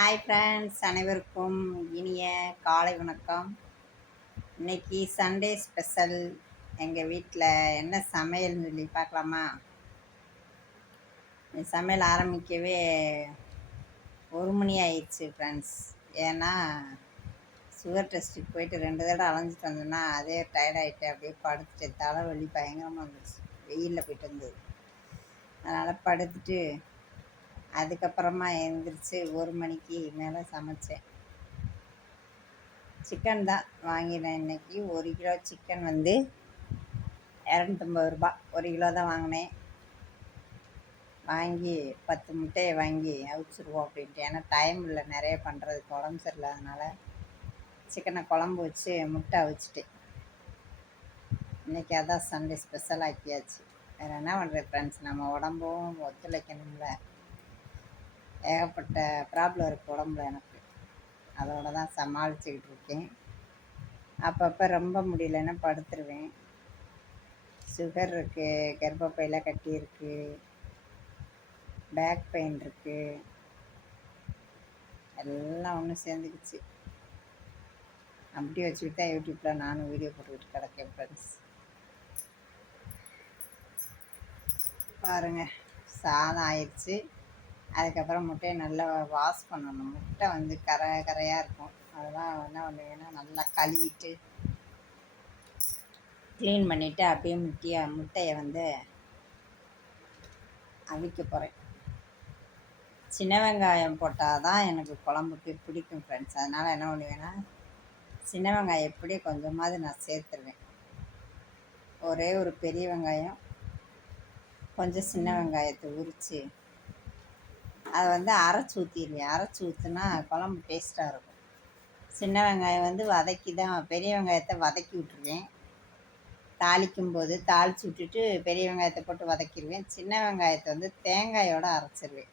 Hi friends, அனைவருக்கும் இனிய காலை வணக்கம். இன்னைக்கு சண்டே ஸ்பெஷல். எங்கள் வீட்டில் என்ன சமையல்னு சொல்லி பார்க்கலாமா? சமையல் ஆரம்பிக்கவே 1 மணி ஆயிடுச்சு ஃப்ரெண்ட்ஸ். ஏன்னா சுகர் டெஸ்ட்டுக்கு போயிட்டு 2 தடவை அலைஞ்சிட்டு வந்தோன்னா அதே டயர்டாகிட்டு அப்படியே படுத்துட்டு தலைவலி பயங்கரமாக இருந்துச்சு. வெயிலில் போயிட்டு வந்தது, அதனால் படுத்துட்டு அதுக்கப்புறமா எழுந்திரிச்சு 1 மணிக்கு மேலே சமைச்சேன். சிக்கன் தான் வாங்கினேன் இன்றைக்கி. 1 கிலோ சிக்கன் வந்து 250 ரூபா. 1 கிலோ தான் வாங்கினேன். வாங்கி 10 முட்டையை வாங்கி அவிச்சிருவோம் அப்படின்ட்டு. ஏன்னா டைம் இல்லை நிறைய பண்ணுறதுக்கு, உடம்பு சரியில்லாதனால சிக்கனை குழம்பு வச்சு முட்டை அவிச்சிட்டேன். இன்றைக்கி அதான் சண்டே ஸ்பெஷல் ஆக்கியாச்சு. வேறு என்ன பண்ணுறது ஃப்ரெண்ட்ஸ், நம்ம உடம்பும் ஒத்துழைக்கணும்ல. ஏகப்பட்ட ப்ராப்ளம் இருக்குது உடம்புல எனக்கு. அதோடு தான் சமாளிச்சுக்கிட்டு இருக்கேன். அப்பப்போ ரொம்ப முடியலன்னா படுத்துருவேன். சுகர் இருக்குது, கர்ப்பப்பையில் கட்டி இருக்குது, பேக் பெயின் இருக்குது, எல்லாம் ஒன்று சேர்ந்துக்குச்சு. அப்படி வச்சுக்கிட்டு தான் யூடியூப்பில் நானும் வீடியோ போட்டுக்கிட்டு கிடக்கேன் ஃப்ரெண்ட்ஸ். பாருங்கள், சாதம் ஆயிடுச்சு. அதுக்கப்புறம் முட்டையை நல்லா வாஷ் பண்ணணும். முட்டை வந்து கரையாக இருக்கும். அதெல்லாம் என்ன பண்ணுவேன்னா நல்லா கழுவிட்டு க்ளீன் பண்ணிவிட்டு அப்படியே முட்டையை வந்து அவிக்க போகிறேன். சின்ன வெங்காயம் போட்டால் தான் எனக்கு குழம்புக்கு பிடிக்கும் ஃப்ரெண்ட்ஸ். அதனால் என்ன பண்ணுவேன்னா சின்ன வெங்காயம் எப்படி கொஞ்சமாவது நான் சேர்த்துருவேன். ஒரே ஒரு பெரிய வெங்காயம், கொஞ்சம் சின்ன வெங்காயத்தை உரித்து அதை வந்து அரைச்சி ஊற்றிடுவேன். அரைச்சி ஊற்றுனா குழம்பு டேஸ்ட்டாக இருக்கும். சின்ன வெங்காயம் வந்து வதக்கி தான், பெரிய வெங்காயத்தை வதக்கி விட்டுருவேன். தாளிக்கும் போது தாளித்து விட்டுட்டு பெரிய வெங்காயத்தை போட்டு வதக்கிடுவேன். சின்ன வெங்காயத்தை வந்து தேங்காயோடு அரைச்சிடுவேன்.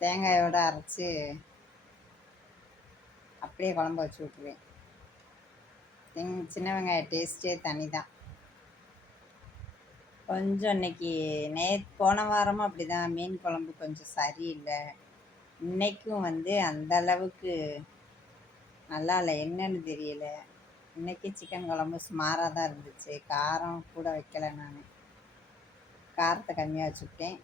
தேங்காயோடு அரைச்சி அப்படியே குழம்பு வச்சு விட்ருவேன். சின்ன வெங்காய டேஸ்ட்டே தனி தான். கொஞ்சம் இன்றைக்கி போன வாரமும் அப்படி தான், மீன் குழம்பு கொஞ்சம் சரியில்லை. இன்றைக்கும் வந்து அந்தளவுக்கு நல்லா இல்லை, என்னன்னு தெரியல. இன்றைக்கி சிக்கன் குழம்பு சுமாராக தான் இருந்துச்சு. காரம் கூட வைக்கலை, நான் காரத்தை கம்மியாக வச்சுக்கிட்டேன்.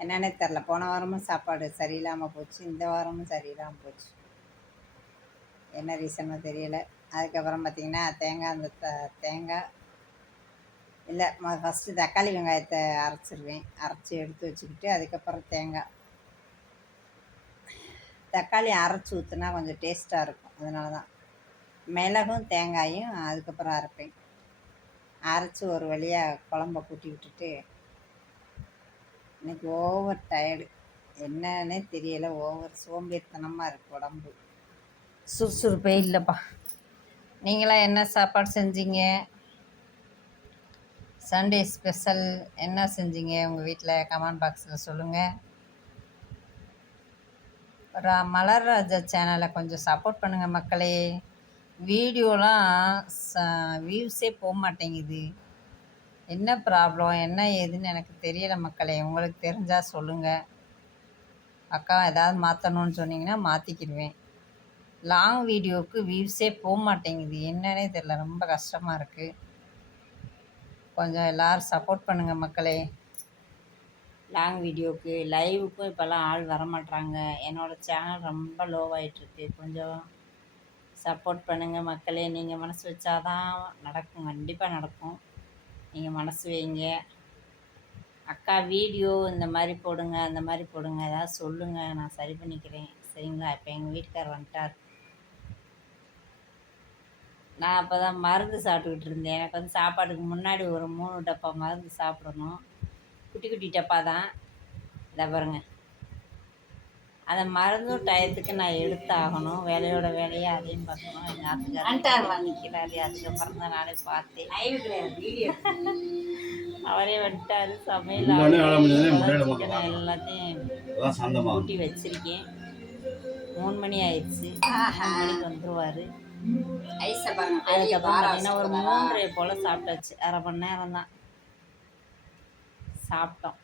என்னன்னே தெரில, போன வாரமும் சாப்பாடு சரியில்லாமல் போச்சு, இந்த வாரமும் சரியில்லாமல் போச்சு. என்ன ரீசனோ தெரியலை. அதுக்கப்புறம் பார்த்திங்கன்னா தேங்காய் இல்லை, ஃபஸ்ட்டு தக்காளி வெங்காயத்தை அரைச்சிடுவேன். அரைச்சி எடுத்து வச்சுக்கிட்டு அதுக்கப்புறம் தக்காளி அரைச்சி ஊற்றுனா கொஞ்சம் டேஸ்ட்டாக இருக்கும். அதனால தான் மிளகும் தேங்காயும் அதுக்கப்புறம் அரைப்பேன். அரைச்சி ஒரு வழியாக குழம்ப கூட்டி விட்டுட்டு இன்றைக்கி ஓவர் டயர்டு, என்னன்னே தெரியலை. ஓவர் சோம்பேறித்தனமாக இருக்குது உடம்பு. சுறுசுறுப்பே இல்லைப்பா. நீங்களாம் என்ன சாப்பாடு செஞ்சீங்க? சண்டே ஸ்பெஷல் என்ன செஞ்சீங்க உங்கள் வீட்டில்? கமெண்ட் பாக்ஸில் சொல்லுங்கள். மலர் ராஜா சேனலை கொஞ்சம் சப்போர்ட் பண்ணுங்கள் மக்களே. வீடியோலாம் வியூஸே போக மாட்டேங்குது. என்ன ப்ராப்ளம், என்ன ஏதுன்னு எனக்கு தெரியலை மக்களே. உங்களுக்கு தெரிஞ்சால் சொல்லுங்கள். அக்கா ஏதாவது மாற்றணும்னு சொன்னீங்கன்னா மாற்றிக்கிடுவேன். லாங் வீடியோவுக்கு வியூஸே போக மாட்டேங்குது, என்னன்னே தெரியல. ரொம்ப கஷ்டமாக இருக்குது. கொஞ்சம் எல்லோரும் சப்போர்ட் பண்ணுங்கள் மக்களே. லாங் வீடியோவுக்கு லைவுக்கும் இப்போல்லாம் ஆள் வரமாட்றாங்க. என்னோடய சேனல் ரொம்ப லோவாகிட்டுருக்கு. கொஞ்சம் சப்போர்ட் பண்ணுங்கள் மக்களே. நீங்கள் மனசு வச்சாதான் நடக்கும், கண்டிப்பாக நடக்கும். நீங்கள் மனசு வைங்க. அக்கா வீடியோ இந்த மாதிரி போடுங்க, அந்த மாதிரி போடுங்க, ஏதாவது சொல்லுங்கள், நான் சரி பண்ணிக்கிறேன். சரிங்களா? இப்போ எங்கள் வீட்டுக்கார் வந்துட்டார். நான் அப்போ தான் மருந்து சாப்பிட்டுக்கிட்டு இருந்தேன். எனக்கு வந்து சாப்பாட்டுக்கு முன்னாடி ஒரு 3 டப்பா மருந்து சாப்பிடணும். குட்டி குட்டி டப்பா தான். இதை பாருங்க, அந்த மருந்தும் டயத்துக்கு நான் எடுத்தாகணும். வேலையோட வேலையாக அதையும் பார்க்கணும். எங்கள் ஆத்துக்காரர் வாங்கிக்கிறாரு. அதுக்கப்புறம் தான் நானே பார்த்தேன். அவரே வந்துட்டார். சமையல் எல்லாத்தையும் ஊட்டி வச்சிருக்கேன். 3 மணி ஆயிடுச்சு. 3 மணிக்கு வந்துடுவார். அதுக்கப்புறம் பார்த்தீங்கன்னா ஒரு 3:30 போல் சாப்பிட்டாச்சு. அரை மணி நேரம் தான் சாப்பிட்டோம்.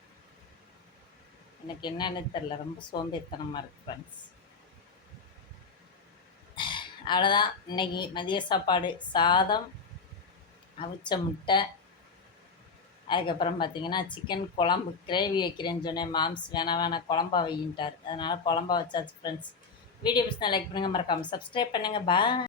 எனக்கு என்னன்னு தெரில, ரொம்ப சோம்பேறித்தனமாக இருக்குது ஃப்ரெண்ட்ஸ். அவ்வளோதான். இன்றைக்கி மதிய சாப்பாடு சாதம், அவிச்ச முட்டை, அதுக்கப்புறம் பார்த்திங்கன்னா சிக்கன் குழம்பு கிரேவி வைக்கிறேன்னு சொன்னேன். மாம்ஸ் வேணாம் குழம்பா வையின்ட்டார். அதனால் குழம்பா வச்சாச்சு ஃப்ரெண்ட்ஸ். வீடியோ பிடிச்சிருந்தா லைக் பண்ணுங்கள், மறக்காமல் சப்ஸ்கிரைப் பண்ணுங்கள். பாய்.